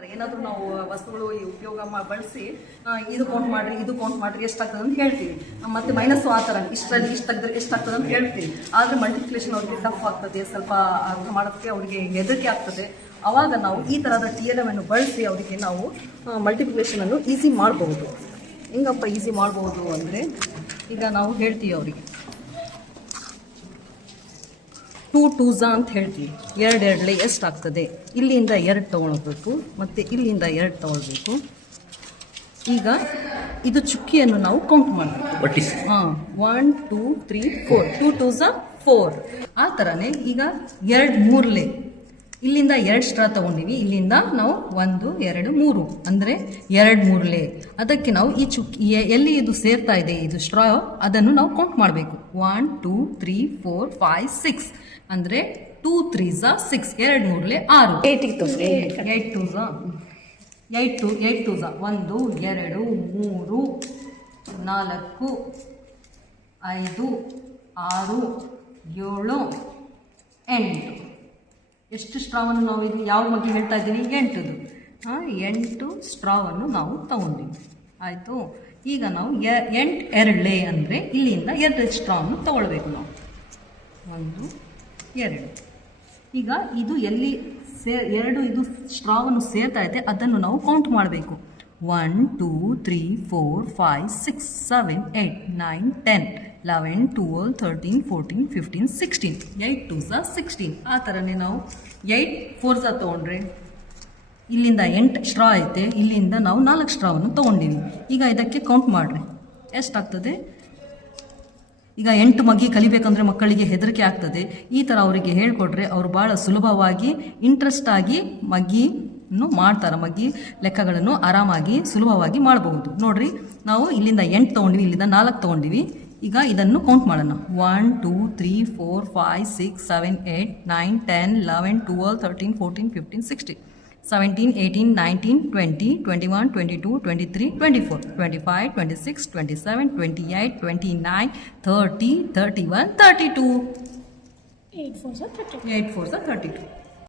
ಏನಾದರೂ ನಾವು ವಸ್ತುಗಳು ಉಪಯೋಗ ಬಳಸಿ ಇದು ಕೌಂಟ್ ಮಾಡ್ರಿ ಎಷ್ಟಾಗ್ತದೆ ಅಂತ ಹೇಳ್ತೀವಿ. ಮತ್ತೆ ಮೈನಸ್ ಆ ಥರ ಇಷ್ಟರಲ್ಲಿ ಇಷ್ಟು ತೆಗೆದ್ರೆ ಎಷ್ಟಾಗ್ತದೆ ಅಂತ ಹೇಳ್ತೀವಿ. ಆದರೆ ಮಲ್ಟಿಪ್ಲಿಕೇಶನ್ ಅವ್ರಿಗೆ ಟಫ್ ಆಗ್ತದೆ, ಸ್ವಲ್ಪ ಅರ್ಥ ಮಾಡೋಕ್ಕೆ ಅವರಿಗೆ ಹೆದರಿಕೆ ಆಗ್ತದೆ. ಆವಾಗ ನಾವು ಈ ಥರದ TLM ಅನ್ನು ಬಳಸಿ ಅವರಿಗೆ ನಾವು ಮಲ್ಟಿಪ್ಲಿಕೇಶನನ್ನು ಈಸಿ ಮಾಡಬಹುದು. ಹೆಂಗಪ್ಪ ಈಸಿ ಮಾಡಬಹುದು ಅಂದರೆ, ಈಗ ನಾವು ಹೇಳ್ತೀವಿ ಅವರಿಗೆ 2 2s ಅಂತ ಹೇಳ್ತೀವಿ. ಎರಡಲೆ ಎಷ್ಟಾಗ್ತದೆ, ಇಲ್ಲಿಂದ 2 ತೊಗೊಳ್ಬೇಕು ಮತ್ತು ಇಲ್ಲಿಂದ 2 ತೊಗೊಳ್ಬೇಕು. ಈಗ ಇದು ಚುಕ್ಕಿಯನ್ನು ನಾವು ಕೌಂಟ್ ಮಾಡಬೇಕು. 1 2 3 4 2 2s 4. ಆ ಥರನೇ ಈಗ 2 3ಲೆ ಇಲ್ಲಿಂದ 2 ಸ್ಟ್ರಾ ತೊಗೊಂಡಿವಿ, ಇಲ್ಲಿಂದ ನಾವು 1 2 3 ಅಂದರೆ 2 3ಲೆ. ಅದಕ್ಕೆ ನಾವು ಈ ಚುಕ್ಕಿ ಎಲ್ಲಿ ಇದು ಸೇರ್ತಾ ಇದೆ ಇದು ಸ್ಟ್ರಾ, ಅದನ್ನು ನಾವು ಕೌಂಟ್ ಮಾಡಬೇಕು. 1 2 3 4 5 6 ಅಂದರೆ 2 3s 6, 2 3ಲೆ 6. 8 2s 8 2s 1 2 3 4 5 6 7 8. ಎಷ್ಟು ಸ್ಟ್ರಾವನ್ನು ನಾವು ಇಲ್ಲಿ ಯಾವ ಬಗ್ಗೆ ಹೇಳ್ತಾ ಇದ್ದೀವಿ? 8ದು. 8 ಸ್ಟ್ರಾವನ್ನು ನಾವು ತಗೊಂಡಿವಿ. ಆಯಿತು. ಈಗ ನಾವು 8 ಎರಡಲೆ ಅಂದರೆ ಇಲ್ಲಿಂದ 2 ಸ್ಟ್ರಾವನ್ನು ತಗೊಳ್ಬೇಕು ನಾವು. 1 2. ಈಗ ಇದು ಎಲ್ಲಿ ಇದು ಸ್ಟ್ರಾವನ್ನು ಸೇರ್ತಾ ಇದೆ ಅದನ್ನು ನಾವು ಕೌಂಟ್ ಮಾಡಬೇಕು. 1 2 3 4 5 6 7 8 9 10 11 12 13 14 15 16. 8 2s 16. ಆ ಥರನೇ ನಾವು 8 4s ತೊಗೊಂಡ್ರೆ ಇಲ್ಲಿಂದ 8 ಸ್ಟ್ರಾ ಐತೆ, ಇಲ್ಲಿಂದ ನಾವು 4 ಸ್ಟ್ರಾವನ್ನು ತೊಗೊಂಡಿವಿ. ಈಗ ಇದಕ್ಕೆ ಕೌಂಟ್ ಮಾಡಿರಿ ಎಷ್ಟಾಗ್ತದೆ. ಈಗ 8 ಮಗ್ಗಿ ಕಲಿಬೇಕಂದ್ರೆ ಮಕ್ಕಳಿಗೆ ಹೆದರಿಕೆ ಆಗ್ತದೆ. ಈ ಥರ ಅವರಿಗೆ ಹೇಳ್ಕೊಟ್ರೆ ಅವರು ಭಾಳ ಸುಲಭವಾಗಿ ಇಂಟ್ರೆಸ್ಟ್ ಆಗಿ ಮಗ್ಗಿಯನ್ನು ಮಾಡ್ತಾರೆ. ಮಗ್ಗಿ ಲೆಕ್ಕಗಳನ್ನು ಆರಾಮಾಗಿ ಸುಲಭವಾಗಿ ಮಾಡಬಹುದು. ನೋಡ್ರಿ, ನಾವು ಇಲ್ಲಿಂದ 8 ತೊಗೊಂಡ್ವಿ, ಇಲ್ಲಿಂದ 4 ತೊಗೊಂಡಿವಿ. ಈಗ ಇದನ್ನು ಕೌಂಟ್ ಮಾಡೋಣ. 1 2 3 4 5 6 7 8 9 10 11 12 13 14 15 16 17 18 19 20 21 22 23 24 25 26 27 28 29 30 31 32. 8 4s 32. 8 4s 32.